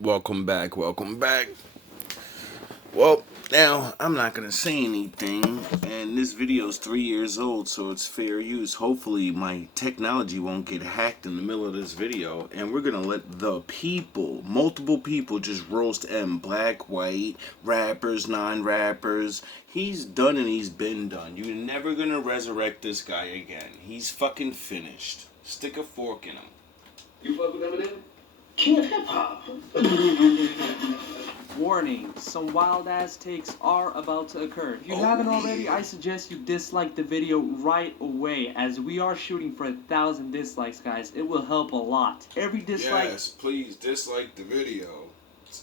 Welcome back, welcome back. Well, now I'm not gonna say anything, and this video is 3 years old, so it's fair use. Hopefully, my technology won't get hacked in the middle of this video, and we're gonna let the people, multiple people, just roast M. Black, white, rappers, non-rappers. He's done and he's been done. You're never gonna resurrect this guy again. He's fucking finished. Stick a fork in him. You fuck with Eminem? King of hip hop. Warning, some wild ass takes are about to occur. If you haven't already, I suggest you dislike the video right away, as we are shooting for 1,000 dislikes, guys. It will help a lot. Every dislike, Yes, please dislike the video.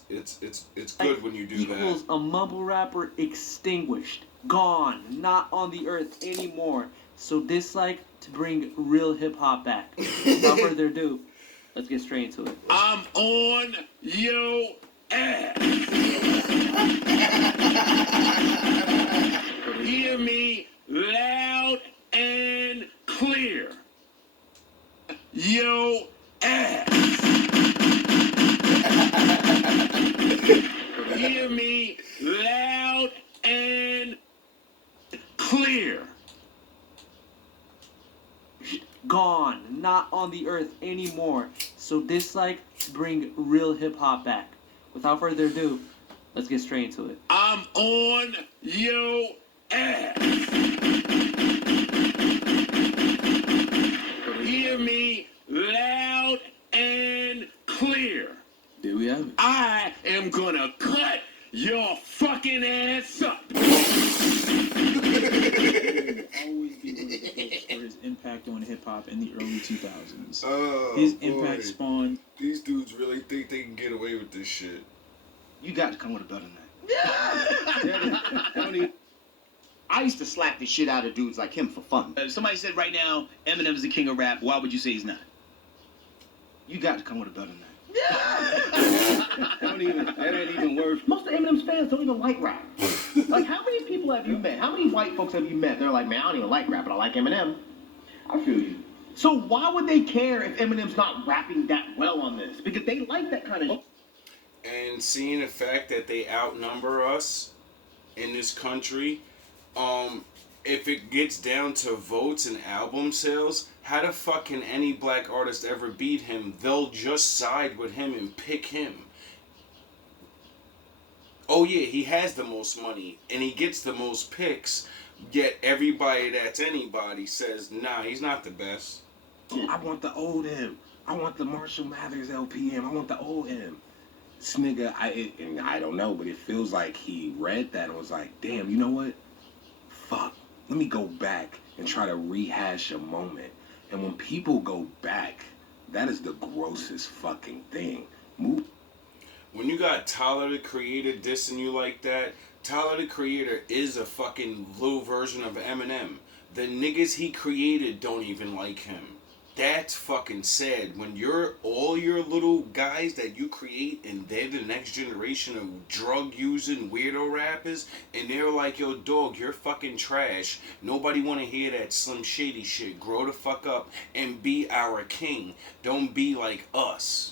It's good when you do equals that. a mumble rapper extinguished, gone, not on the earth anymore. So dislike to bring real hip hop back. Without further ado, let's get straight into it. I'm on your ass. Hear me loud and clear. Yo ass. Hear me loud and clear. Gone, not on the earth anymore. So dislike to bring real hip hop back. Without further ado, let's get straight into it. I'm on your ass. Hear me loud and clear. There we have it. I am gonna cut your fucking ass up. Always be one of the first for his impact on hip hop in the early 2000s. Oh, His boy. impact spawned. These dudes really think they can get away with this shit. You got to come with a better name. Tony, I used to slap the shit out of dudes like him for fun. Somebody said right now Eminem is the king of rap. Why would you say he's not? You got to come with a better name. That ain't even worse. Most of Eminem's fans don't even like rap. Like, how many people have you met? How many white folks have you met? They're like, man, I don't even like rap, but I like Eminem. I feel you. So why would they care if Eminem's not rapping that well on this? Because they like that kind of... And seeing the fact that they outnumber us in this country, if it gets down to votes and album sales, how the fuck can any black artist ever beat him? They'll just side with him and pick him. Oh yeah, he has the most money and he gets the most picks, yet everybody that's anybody says, nah, he's not the best. I want the old him. I want the Marshall Mathers LPM. I want the old him. This nigga, I don't know, but it feels like he read that and was like, damn, you know what? Fuck. Let me go back and try to rehash a moment. And when people go back, that is the grossest fucking thing. When you got Tyler the Creator dissing you like that, Tyler the Creator is a fucking little version of Eminem. The niggas he created don't even like him. That's fucking sad. When all your little guys that you create and they're the next generation of drug using weirdo rappers, and they're like, yo dog, you're fucking trash. Nobody wanna hear that Slim Shady shit. Grow the fuck up and be our king. Don't be like us.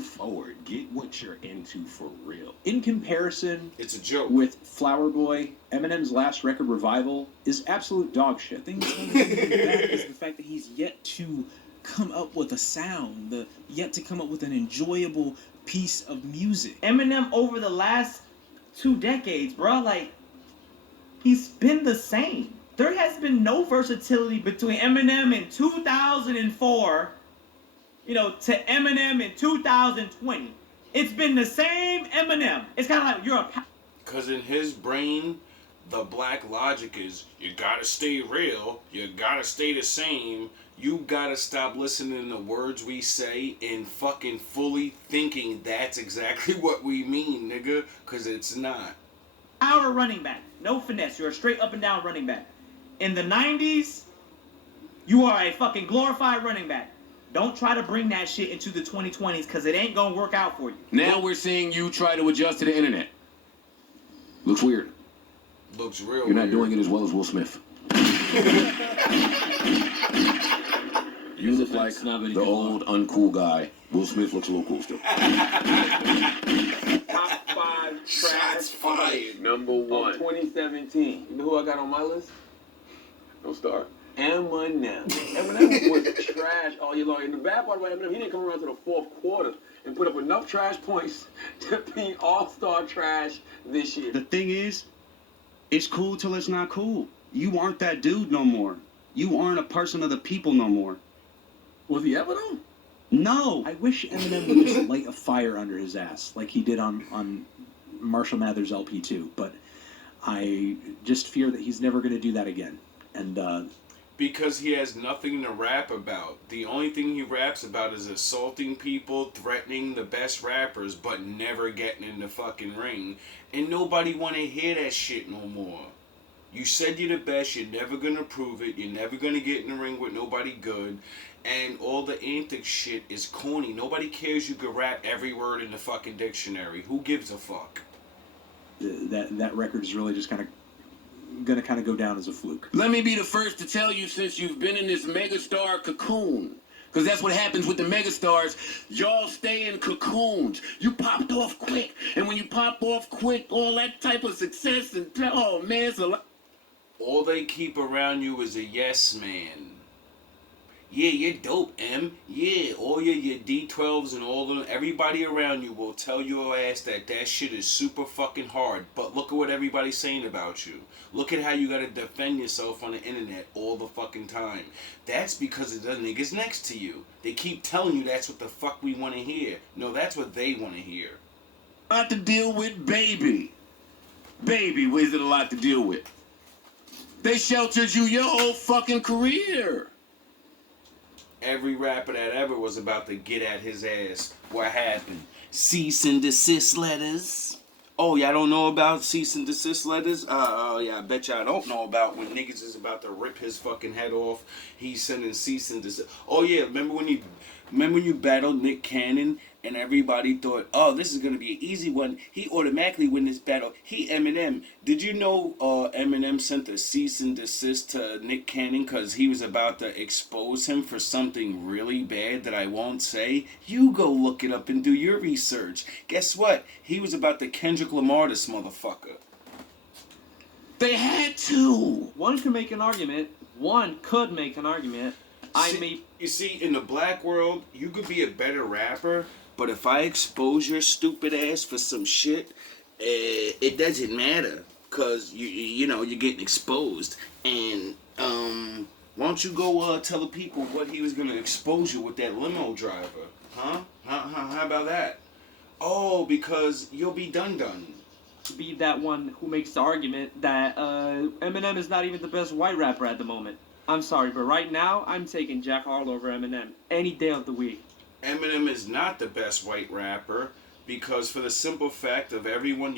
Forward, get what you're into for real. In comparison, It's a joke. with Flower Boy, Eminem's last record, Revival, is absolute dog shit. The thing that's holding him back is the fact that he's yet to come up with a sound, yet to come up with an enjoyable piece of music. Eminem over the last 2 decades, bro, like, he's been the same. There has been no versatility between Eminem in 2004, to Eminem in 2020. It's been the same Eminem. It's kind of like you're a... Because in his brain, the black logic is, you gotta stay real, you gotta stay the same, you gotta stop listening to words we say and fucking fully thinking that's exactly what we mean, nigga, because it's not. Power running back. No finesse. You're a straight up and down running back. In the 90s, you are a fucking glorified running back. Don't try to bring that shit into the 2020s because it ain't gonna work out for you. Now we're seeing you try to adjust to the internet. Looks weird. Looks real You're not weird. doing it as well as Will Smith. You look like the old uncool guy Will Smith looks a little cool still. Top 5 Shots trash fired. number 1 2017. You know who I got on my list? Don't start. Eminem. Eminem was trash all year long. And the bad part about Eminem, he didn't come around to the fourth quarter and put up enough trash points to be all-star trash this year. The thing is, it's cool till it's not cool. You aren't that dude no more. You aren't a person of the people no more. Was he ever though? No. I wish Eminem would just light a fire under his ass like he did on Marshall Mathers LP2, but I just fear that he's never going to do that again. And Because he has nothing to rap about. The only thing he raps about is assaulting people, threatening the best rappers, but never getting in the fucking ring. And nobody want to hear that shit no more. You said you're the best, you're never going to prove it, you're never going to get in the ring with nobody good, and all the antic shit is corny. Nobody cares you can rap every word in the fucking dictionary. Who gives a fuck? that record is really just going to go down as a fluke. Let me be the first to tell you, since you've been in this megastar cocoon, because that's what happens with the megastars. Y'all stay in cocoons. You popped off quick, and when you pop off quick, all that type of success and oh man, it's a lot. All they keep around you is a yes man. Yeah, you're dope, M. Yeah, all your D12s and everybody around you will tell your ass that shit is super fucking hard. But look at what everybody's saying about you. Look at how you gotta defend yourself on the internet all the fucking time. That's because of the niggas next to you. They keep telling you that's what the fuck we want to hear. No, that's what they want to hear. A lot to deal with, baby. Baby, what is it a lot to deal with? They sheltered you your whole fucking career. Every rapper that ever was about to get at his ass. What happened? Cease and desist letters. Oh, y'all don't know about cease and desist letters? Yeah, I bet y'all don't know about when niggas is about to rip his fucking head off. He's sending cease and desist. Oh yeah, remember when you battled Nick Cannon and everybody thought, oh, this is gonna be an easy one. He automatically win this battle. He Eminem. Did you know Eminem sent a cease and desist to Nick Cannon because he was about to expose him for something really bad that I won't say? You go look it up and do your research. Guess what? He was about to Kendrick Lamar this motherfucker. They had to. One could make an argument. You see, in the black world, you could be a better rapper, but if I expose your stupid ass for some shit, it doesn't matter, cause you know you're getting exposed. And why don't you go tell the people what he was gonna expose you with that limo driver, huh? How about that? Oh, because you'll be done. Be that one who makes the argument that Eminem is not even the best white rapper at the moment. I'm sorry, but right now, I'm taking Jack Harlow over Eminem any day of the week. Eminem is not the best white rapper because for the simple fact of everyone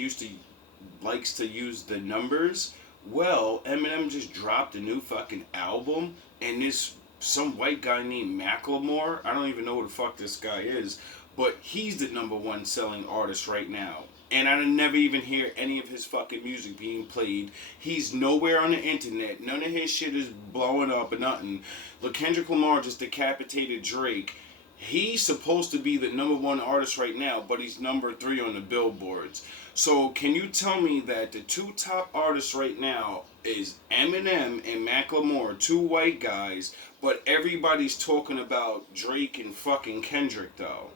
likes to use the numbers. Well, Eminem just dropped a new fucking album and some white guy named Macklemore, I don't even know who the fuck this guy is, but he's the #1 selling artist right now. And I never even hear any of his fucking music being played. He's nowhere on the internet. None of his shit is blowing up or nothing. Look, Kendrick Lamar just decapitated Drake. He's supposed to be the #1 artist right now, but he's #3 on the billboards. So can you tell me that the two top artists right now is Eminem and Macklemore, two white guys, but everybody's talking about Drake and fucking Kendrick though?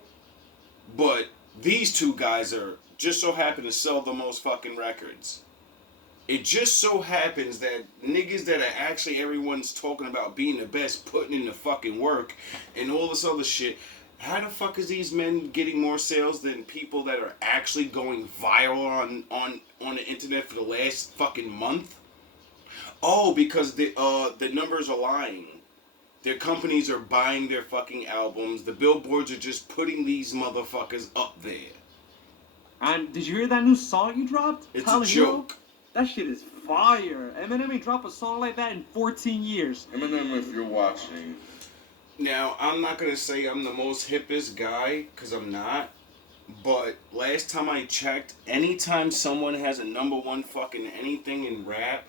But these two guys are just so happen to sell the most fucking records. It just so happens that niggas that are actually everyone's talking about being the best, putting in the fucking work and all this other shit. How the fuck is these men getting more sales than people that are actually going viral on the internet for the last fucking month? Oh, because the numbers are lying. Their companies are buying their fucking albums. The billboards are just putting these motherfuckers up there. And did you hear that new song you dropped? It's Tyler a Hero? joke. That shit is fire. Eminem ain't dropped a song like that in 14 years. Eminem, if you're watching. Now, I'm not going to say I'm the most hippest guy, because I'm not. But last time I checked, anytime someone has a #1 fucking anything in rap,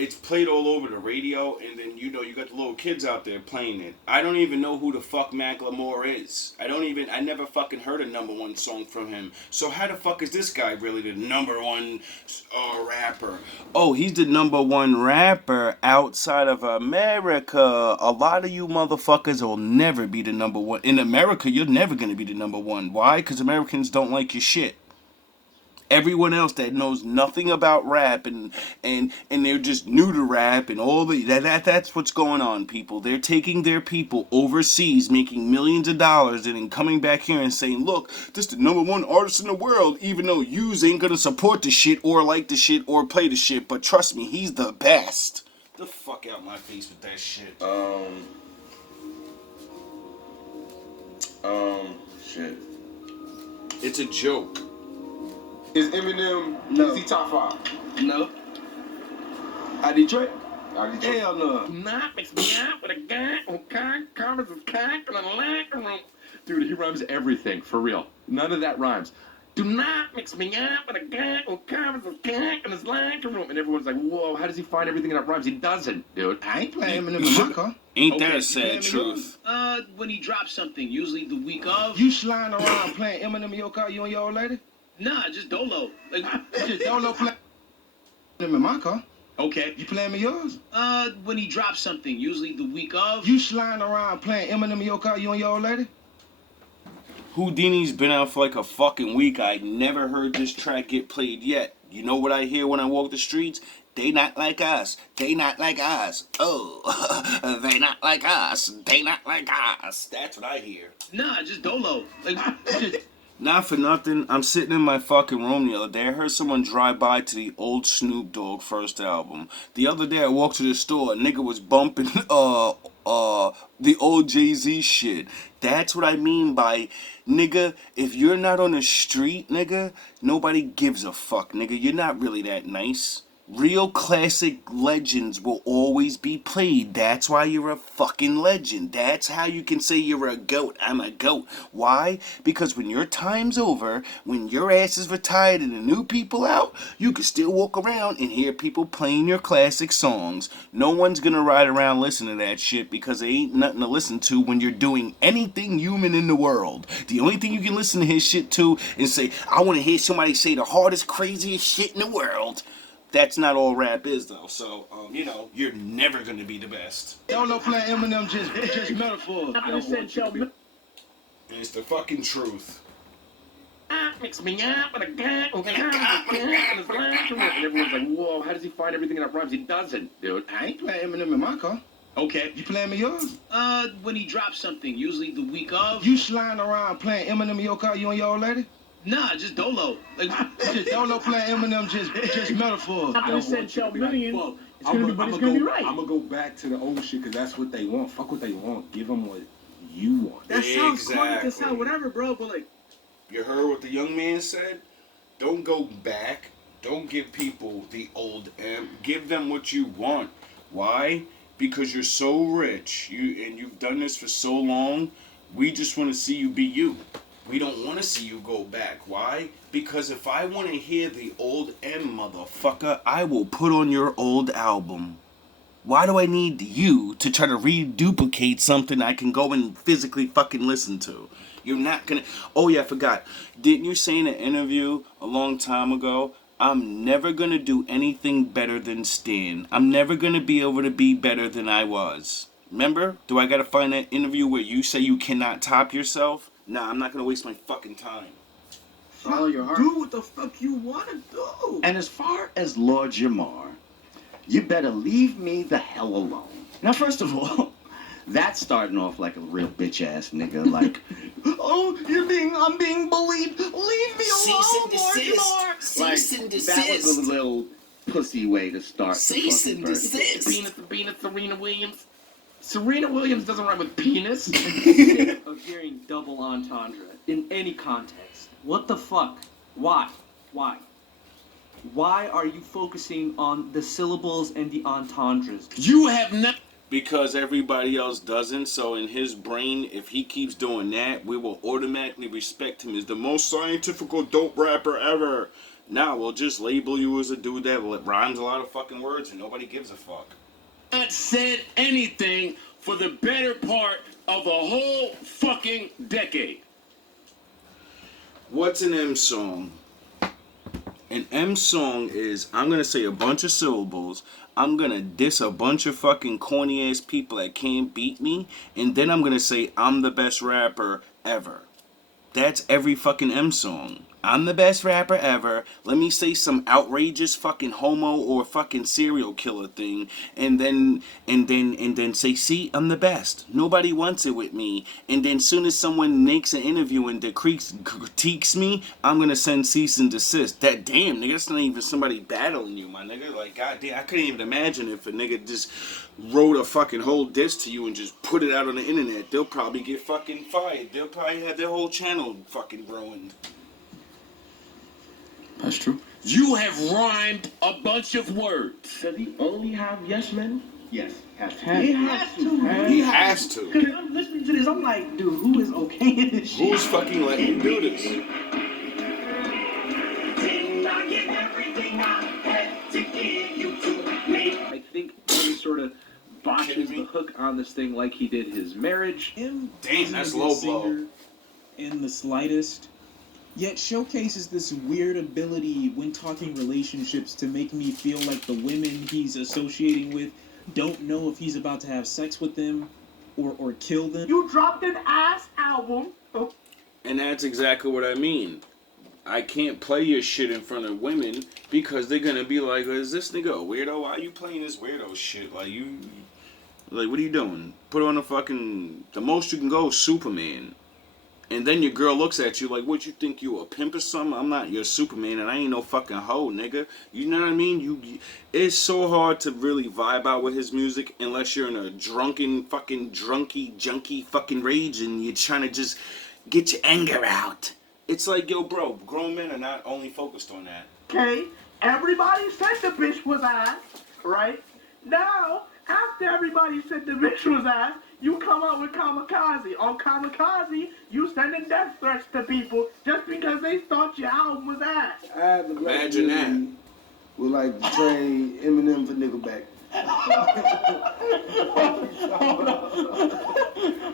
It's played all over the radio, and then you got the little kids out there playing it. I don't even know who the fuck Macklemore is. I never fucking heard a #1 song from him. So how the fuck is this guy really the #1 rapper? Oh, he's the #1 rapper outside of America. A lot of you motherfuckers will never be the #1. In America, you're never gonna be the #1. Why? Because Americans don't like your shit. Everyone else that knows nothing about rap and they're just new to rap and all that's what's going on, people. They're taking their people overseas, making millions of dollars, and then coming back here and saying, look, this is the #1 artist in the world, even though yous ain't gonna support the shit or like the shit or play the shit, but trust me, he's the best. The fuck out my face with that shit. Shit. It's a joke. Is Eminem, No. is he top 5? No. Detroit? Detroit. Hell no. Not mix me up with a guy who covers his cock in the locker room. Dude, he rhymes everything, for real. None of that rhymes. Do not mix me up with a guy who covers his cock in his locker room. And everyone's like, whoa, how does he find everything that rhymes? He doesn't, dude. I ain't playing Eminem in my car. Ain't that Okay, a sad truth? When he drops something, usually the week of. You sliding around playing Eminem in your car, you and your old lady? Nah, just Dolo. Like, Just Dolo playing Eminem in my car. okay. You playing in yours? When he drops something, usually the week of. You sliding around playing Eminem in your car, you and your old lady? Houdini's been out for like a fucking week. I never heard this track get played yet. You know what I hear when I walk the streets? They not like us. They not like us. Oh, they not like us. They not like us. That's what I hear. Nah, just Dolo. Like, just, Not for nothing, I'm sitting in my fucking room the other day. I heard someone drive by to the old Snoop Dogg first album. The other day I walked to the store, a nigga was bumping the old Jay-Z shit. That's what I mean by, nigga, if you're not on the street, nigga, nobody gives a fuck, nigga. You're not really that nice. Real classic legends will always be played. That's why you're a fucking legend. That's how you can say you're a goat. I'm a goat. Why? Because when your time's over, when your ass is retired and the new people out, you can still walk around and hear people playing your classic songs. No one's gonna ride around listening to that shit because there ain't nothing to listen to when you're doing anything human in the world. The only thing you can listen to his shit to is say, I want to hear somebody say the hardest, craziest shit in the world. That's not all rap is, though. So, you're never gonna be the best. Dolo playing Eminem just metaphors. And it's the fucking truth. Mix me up with a guy who covers his cock in his locker room. And everyone's like, whoa, how does he find everything that rhymes? He doesn't, dude. I ain't playing Eminem in my car. okay. You playing in yours? When he drops something, usually the week of. You sliding around playing Eminem in your car, you and your old lady? Nah, just Dolo. Like, Just Dolo playing Eminem just metaphors. I don't want you to be like, fuck. I'm gonna go back to the old shit because that's what they want. Fuck what they want. Give them what you want. That sounds corny Exactly. to sound whatever, bro, but like, You heard what the young man said? Don't go back. Don't give people the old M. Give them what you want. Why? Because you're so rich. You've done this for so long. We just want to see you be you. We don't want to see you go back. Why? Because if I want to hear the old M, motherfucker, I will put on your old album. Why do I need you to try to reduplicate something I can go and physically fucking listen to? You're not gonna... Oh yeah, I forgot. Didn't you say in an interview a long time ago, I'm never gonna do anything better than Stan. I'm never gonna be able to be better than I was. Remember? Do I gotta find that interview where you say you cannot top yourself? Nah, I'm not gonna waste my fucking time. follow your heart. Do what the fuck you want to do. And as far as Lord Jamar, you better leave me the hell alone. Now, first of all, that's starting off like a real bitch ass nigga. Like, oh, I'm being bullied. Leave me alone, Lord Jamar. Cease and desist. That was a little pussy way to start. Cease and desist. Penis, Serena Williams. Serena Williams doesn't rhyme with penis. Of hearing double entendre in any context. What the fuck? Why? Why are you focusing on the syllables and the entendres? you have not. Because everybody else doesn't, so in his brain, if he keeps doing that, we will automatically respect him as the most scientific dope rapper ever. Nah, we'll just label you as a dude that rhymes a lot of fucking words and nobody gives a fuck. Not said anything for the better part of a whole fucking decade. What's an M song? An M song is, I'm gonna say a bunch of syllables, I'm gonna diss a bunch of fucking corny ass people that can't beat me, and then I'm gonna say I'm the best rapper ever. That's every fucking M song. I'm the best rapper ever. Let me say some outrageous fucking homo or fucking serial killer thing, and then say, see, I'm the best. Nobody wants it with me. And then soon as someone makes an interview and critiques me, I'm gonna send cease and desist. That damn nigga, that's not even somebody battling you, my nigga. Like goddamn, I couldn't even imagine if a nigga just wrote a fucking whole diss to you and just put it out on the internet. They'll probably get fucking fired. They'll probably have their whole channel fucking ruined. That's true. You have rhymed a bunch of words. Does he only have yes men? Yes, has to. He has to. He has to. Because I'm listening to this, I'm like, dude, who is okay in this shit? Who's fucking letting him do this? I think he sort of botches the hook on this thing like he did his marriage. Damn, that's low blow. In the slightest, yet showcases this weird ability when talking relationships to make me feel like the women he's associating with don't know if he's about to have sex with them or kill them. You dropped an ass album. Oh. And that's exactly what I mean. I can't play your shit in front of women because they're gonna be like, is this nigga a weirdo? Why are you playing this weirdo shit? Like what are you doing? Put on the most you can go is Superman. And then your girl looks at you like, what, you think you a pimp or something? I'm not your Superman and I ain't no fucking hoe, nigga. You know what I mean? It's so hard to really vibe out with his music unless you're in a drunky junkie fucking rage and you're trying to just get your anger out. It's like, yo, bro, grown men are not only focused on that. Okay, everybody said the bitch was ass, right? Now, after everybody said the bitch was ass, you come out with Kamikaze. On Kamikaze, you sending death threats to people just because they thought your album was ass. Imagine that. Would like to trade Eminem for Nickelback.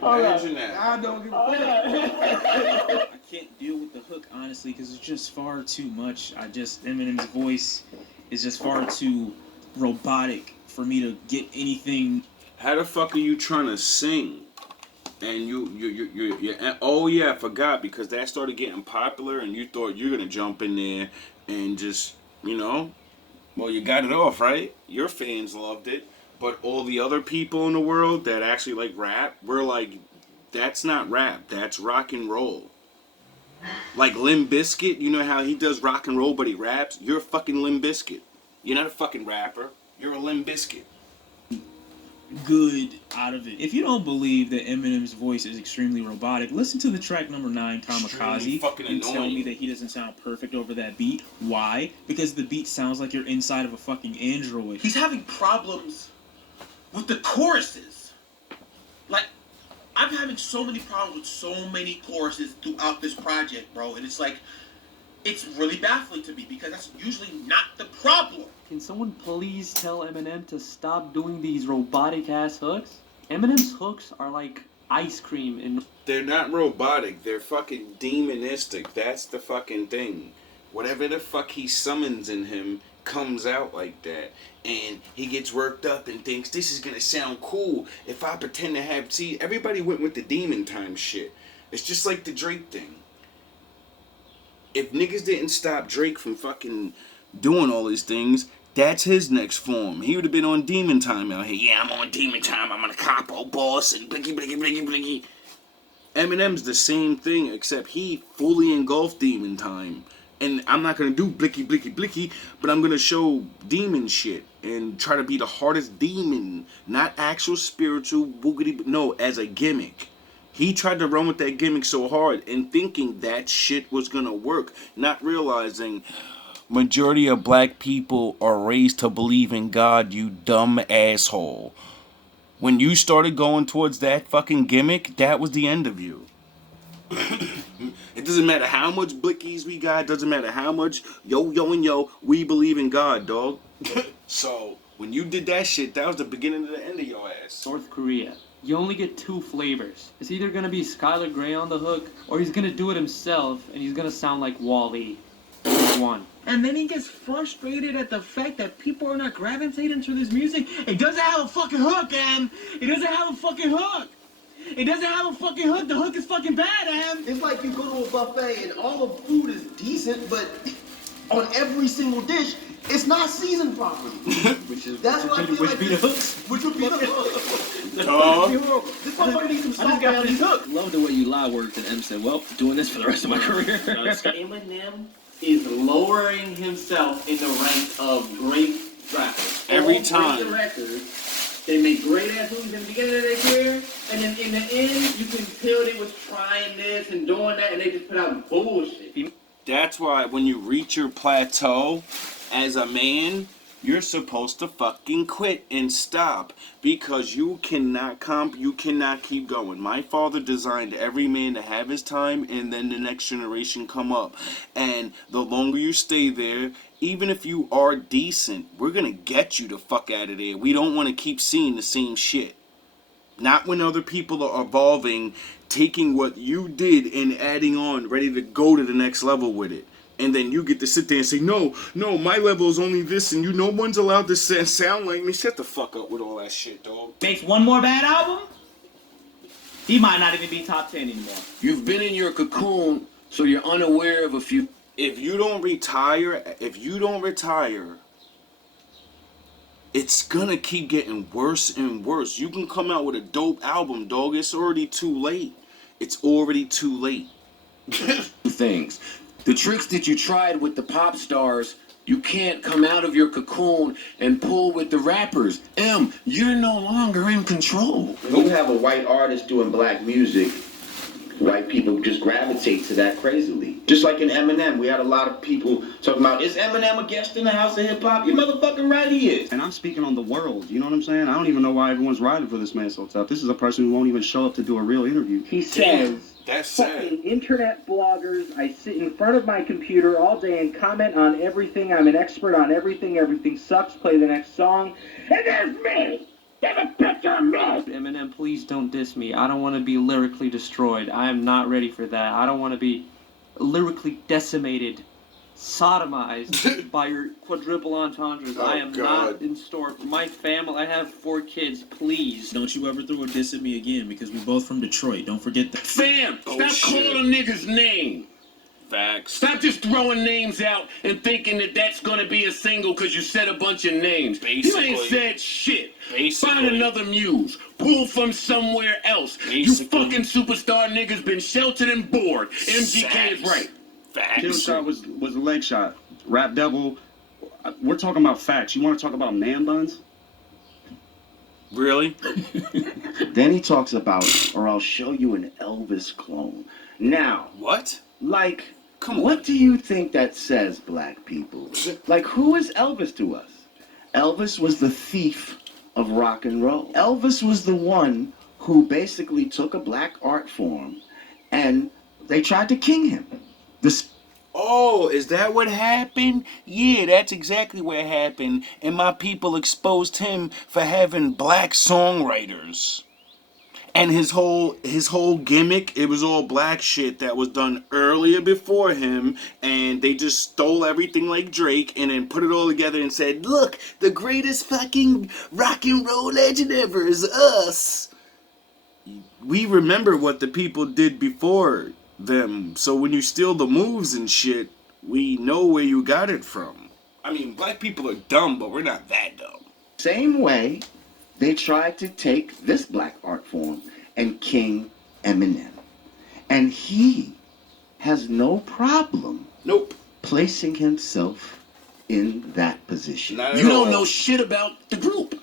Imagine that. I don't give a fuck. I can't deal with the hook, honestly, because it's just far too much. Eminem's voice is just far too robotic for me to get anything. How the fuck are you trying to sing? And you oh yeah, I forgot, because that started getting popular and you thought you're gonna jump in there and just, well, you got it off, right? Your fans loved it, but all the other people in the world that actually like rap were like, that's not rap, that's rock and roll. Like Limp Bizkit, you know how he does rock and roll but he raps? You're a fucking Limp Bizkit. You're not a fucking rapper, you're a Limp Bizkit. Good out of it. If you don't believe that Eminem's voice is extremely robotic, listen to the track number 9, Kamikaze, and tell me that he doesn't sound perfect over that beat. Why? Because the beat sounds like you're inside of a fucking android. He's having problems with the choruses. Like, I'm having so many problems with so many choruses throughout this project, bro, and it's like, it's really baffling to me because that's usually not the problem. Can someone please tell Eminem to stop doing these robotic ass hooks? Eminem's hooks are like ice cream and they're not robotic, they're fucking demonistic. That's the fucking thing. Whatever the fuck he summons in him comes out like that. And he gets worked up and thinks this is gonna sound cool if I pretend to have, see, everybody went with the demon time shit. It's just like the Drake thing. If niggas didn't stop Drake from fucking doing all these things, that's his next form. He would have been on demon time out here. Yeah, I'm on demon time. I'm on a capo boss and blicky, blicky, blicky, blicky. Eminem's the same thing, except he fully engulfed demon time. And I'm not going to do blicky, blicky, blicky, but I'm going to show demon shit and try to be the hardest demon. Not actual spiritual boogity, no, as a gimmick. He tried to run with that gimmick so hard and thinking that shit was going to work, not realizing majority of black people are raised to believe in God, you dumb asshole. When you started going towards that fucking gimmick, that was the end of you. It doesn't matter how much blickies we got. Doesn't matter how much yo and yo. We believe in God, dog. So when you did that shit, that was the beginning of the end of your ass. North Korea. You only get 2 flavors. It's either gonna be Skylar Grey on the hook, or he's gonna do it himself, and he's gonna sound like Wall-E. One. And then he gets frustrated at the fact that people are not gravitating to this music. It doesn't have a fucking hook, Em. It doesn't have a fucking hook. It doesn't have a fucking hook. The hook is fucking bad, Em. It's like you go to a buffet and all the food is decent, but on every single dish, it's not seasoned properly. That's what I feel like. Be the hooks. Which would be the hook. This motherfucker needs some I just got these hooks. Love the way you lie worked, and M said, well, doing this for the rest of my career. Eminem is lowering himself in the ranks of great rappers. Every All time. Great records, they make great ass movies in the beginning of their career, and then in the end, you can tell they was trying this and doing that, and they just put out bullshit. That's why when you reach your plateau as a man, you're supposed to fucking quit and stop, because you cannot keep going. My father designed every man to have his time, and then the next generation come up. And the longer you stay there, even if you are decent, we're gonna get you the fuck out of there. We don't want to keep seeing the same shit. Not when other people are evolving, taking what you did and adding on, ready to go to the next level with it. And then you get to sit there and say, no, my level is only this, and no one's allowed to sound like me. Shut the fuck up with all that shit, dog. Makes one more bad album, he might not even be top 10 anymore. You've been in your cocoon, so you're unaware of a few. If you don't retire, it's gonna keep getting worse and worse. You can come out with a dope album, dog. It's already too late. It's already too late. Things. The tricks that you tried with the pop stars, you can't come out of your cocoon and pull with the rappers. M, you're no longer in control. When you have a white artist doing black music, white people just gravitate to that crazily. Just like in Eminem, we had a lot of people talking about, is Eminem a guest in the house of hip hop? You're motherfucking right he is. And I'm speaking on the world, you know what I'm saying? I don't even know why everyone's riding for this man so tough. This is a person who won't even show up to do a real interview. He says, that's sad. Fucking internet bloggers, I sit in front of my computer all day and comment on everything. I'm an expert on everything. Everything sucks. Play the next song. And there's me! Give a picture of me! Eminem, please don't diss me. I don't want to be lyrically destroyed. I am not ready for that. I don't want to be lyrically decimated, sodomized by your quadruple entendres. I am not in store for my family. I have 4 kids. Please. Don't you ever throw a diss at me again, because we both from Detroit. Don't forget that. Fam, stop calling a nigga's name. Facts. Stop just throwing names out and thinking that that's gonna be a single because you said a bunch of names. You ain't said shit. Find another muse. Pull from somewhere else. You fucking superstar niggas been sheltered and bored. MGK is right. Kill shot was a leg shot. Rap Devil, we're talking about facts. You want to talk about man buns? Really? Then he talks about, or I'll show you an Elvis clone. Now, what? Like, what do you think that says, black people? Like, who is Elvis to us? Elvis was the thief of rock and roll. Elvis was the one who basically took a black art form and they tried to king him. Oh, is that what happened? Yeah, that's exactly what happened. And my people exposed him for having black songwriters. And his whole gimmick, it was all black shit that was done earlier before him, and they just stole everything like Drake and then put it all together and said, look, the greatest fucking rock and roll legend ever is us. We remember what the people did before them, so when you steal the moves and shit, we know where you got it from. I mean, black people are dumb, but we're not that dumb. Same way they tried to take this black art form and king Eminem. And he has no problem placing himself in that position. You don't know shit about the group.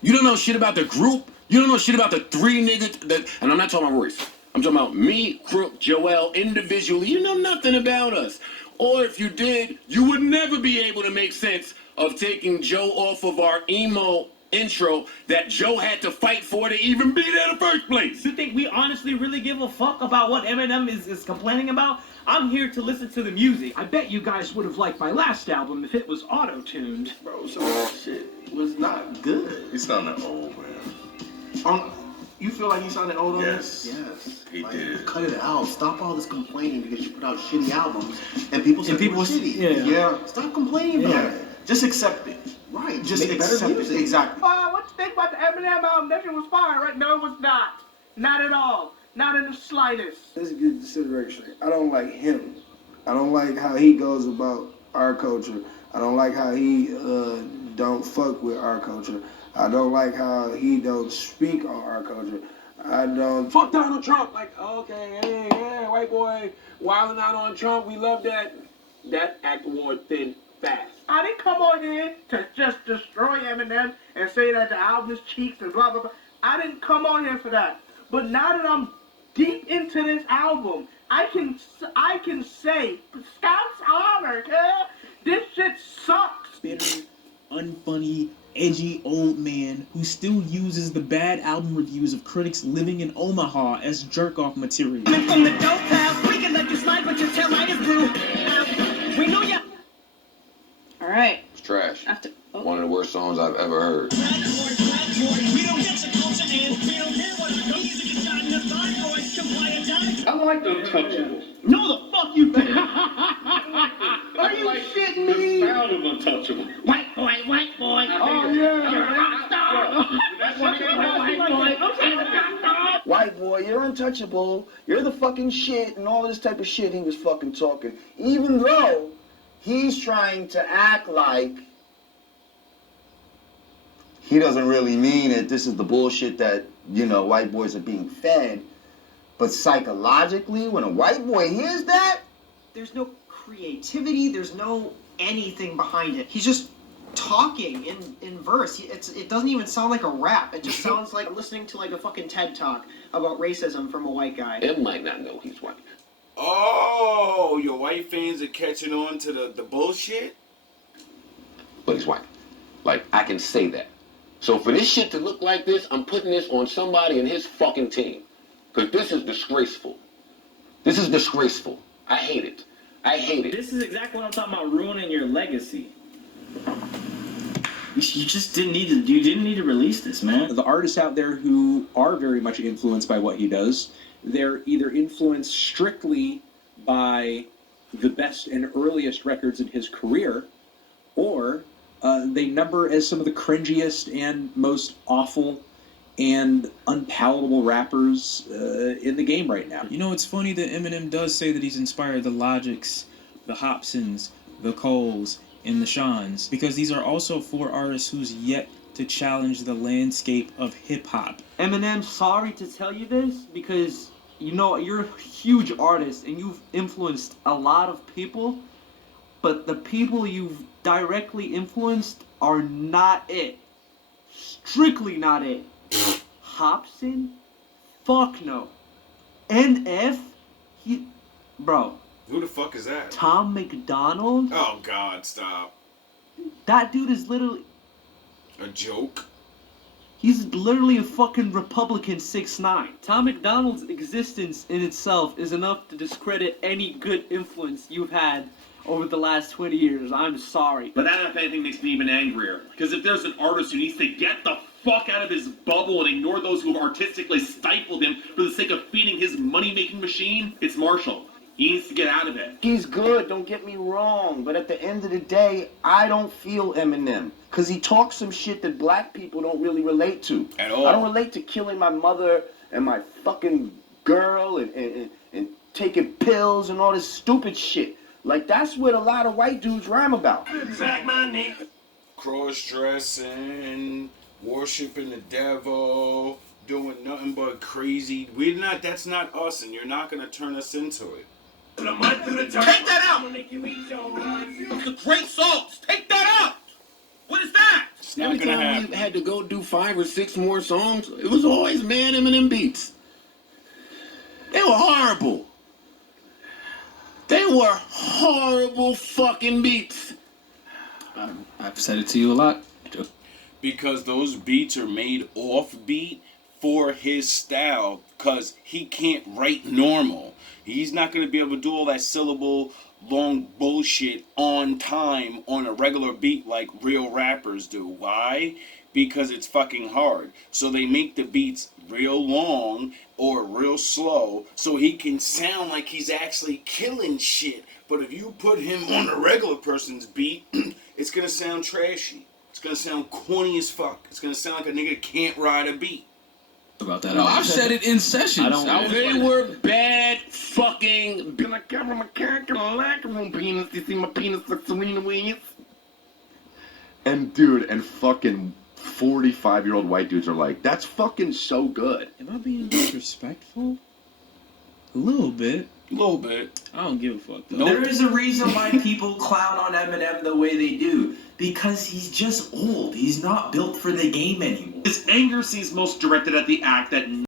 You don't know shit about the group. You don't know shit about the 3 niggas that, and I'm not talking about Royce. I'm talking about me, Crook, Joel, individually. You know nothing about us. Or if you did, you would never be able to make sense of taking Joe off of our emo intro that Joe had to fight for to even be there in the first place. You think we honestly really give a fuck about what Eminem is complaining about? I'm here to listen to the music. I bet you guys would have liked my last album if it was auto-tuned. Bro, some of that shit was not good. He sounded old, man. You feel like you sounded old on Yes. this? Yes. He Like, did. Cut it out. Stop all this complaining because you put out shitty albums and people say people shitty. yeah. Stop complaining about it. Just accept it. Right. Just Make better accept it. music. Exactly. What you think about the Eminem album? That shit was fire, right? No, it was not. Not at all. Not in the slightest. Let's get the situation straight. I don't like him. I don't like how he goes about our culture. I don't like how he don't fuck with our culture. I don't like how he don't speak on our culture. I don't. Fuck Donald Trump. Like, okay, hey, yeah, white boy wilding out on Trump. We love that. That act wore thin fast. I didn't come on here to just destroy Eminem and say that the album is cheeks and blah, blah, blah. I didn't come on here for that. But now that I'm deep into this album, I can say, Scout's honor, this shit sucks. Bitter, unfunny, edgy old man who still uses the bad album reviews of critics living in Omaha as jerk-off material. From the dope house, we can let you slide, but your tail light is blue. We know ya. All right. It's trash. After, oh. One of the worst songs I've ever heard. I like the Untouchables. No, the fuck you think? Are you shitting me? The sound of Untouchable. White boy. Oh, yeah. You're a rock star. That's what you're white boy. White boy, you're untouchable. You're the fucking shit and all this type of shit he was fucking talking. Even though he's trying to act like he doesn't really mean it. This is the bullshit that, white boys are being fed. But psychologically, when a white boy hears that, there's no creativity, there's no anything behind it. He's just talking in verse. It doesn't even sound like a rap. It just sounds like I'm listening to like a fucking TED Talk about racism from a white guy. Em might not know he's white. Oh, your white fans are catching on to the bullshit? But he's white. Like, I can say that. So for this shit to look like this, I'm putting this on somebody in his fucking team. Because this is disgraceful. This is disgraceful. I hate it. I hate it. This is exactly what I'm talking about, ruining your legacy. You just didn't need to release this, man. The artists out there who are very much influenced by what he does, they're either influenced strictly by the best and earliest records in his career, or they number as some of the cringiest and most awful and unpalatable rappers in the game right now. You know, it's funny that Eminem does say that he's inspired the Logics, the Hobsons, the Coles, and the Shans, because these are also four artists who's yet to challenge the landscape of hip-hop. Eminem, sorry to tell you this, because you're a huge artist and you've influenced a lot of people, but the people you've directly influenced are not it. Strictly not it. Hobson? Fuck no. NF? Bro. Who the fuck is that? Tom McDonald? Oh God, stop. That dude is literally... A joke? He's literally a fucking Republican 6'9". Tom McDonald's existence in itself is enough to discredit any good influence you've had over the last 20 years. I'm sorry. But that, if anything, makes me even angrier. Because if there's an artist who needs to get the fuck out of his bubble and ignore those who have artistically stifled him for the sake of feeding his money-making machine, it's Marshall. He needs to get out of it. He's good, don't get me wrong, but at the end of the day, I don't feel Eminem. Because he talks some shit that black people don't really relate to. At all. I don't relate to killing my mother and my fucking girl and taking pills and all this stupid shit. Like, that's what a lot of white dudes rhyme about. Cross-dressing, worshiping the devil, doing nothing but crazy. That's not us, and you're not gonna turn us into it. Take that out! The great songs! Take that out! What is that? It's not Every gonna time happen. we had to go do 5 or 6 more songs, it was always Mad Eminem beats. They were horrible. They were horrible fucking beats. I've said it to you a lot. Because those beats are made off beat for his style, because he can't write normal. He's not going to be able to do all that syllable long bullshit on time on a regular beat like real rappers do. Why? Because it's fucking hard. So they make the beats real long or real slow so he can sound like he's actually killing shit. But if you put him on a regular person's beat, it's going to sound trashy. It's going to sound corny as fuck. It's going to sound like a nigga can't ride a beat. About that. No, I've said it in sessions. They were bad fucking. Been like I'm a character in a locker room penis. You see my penis like Serena Williams. And dude, and fucking 45-year-old white dudes are like, that's fucking so good. Am I being disrespectful? A little bit. A little bit. I don't give a fuck though. There is a reason why people clown on Eminem the way they do. Because he's just old. He's not built for the game anymore. His anger seems most directed at the act that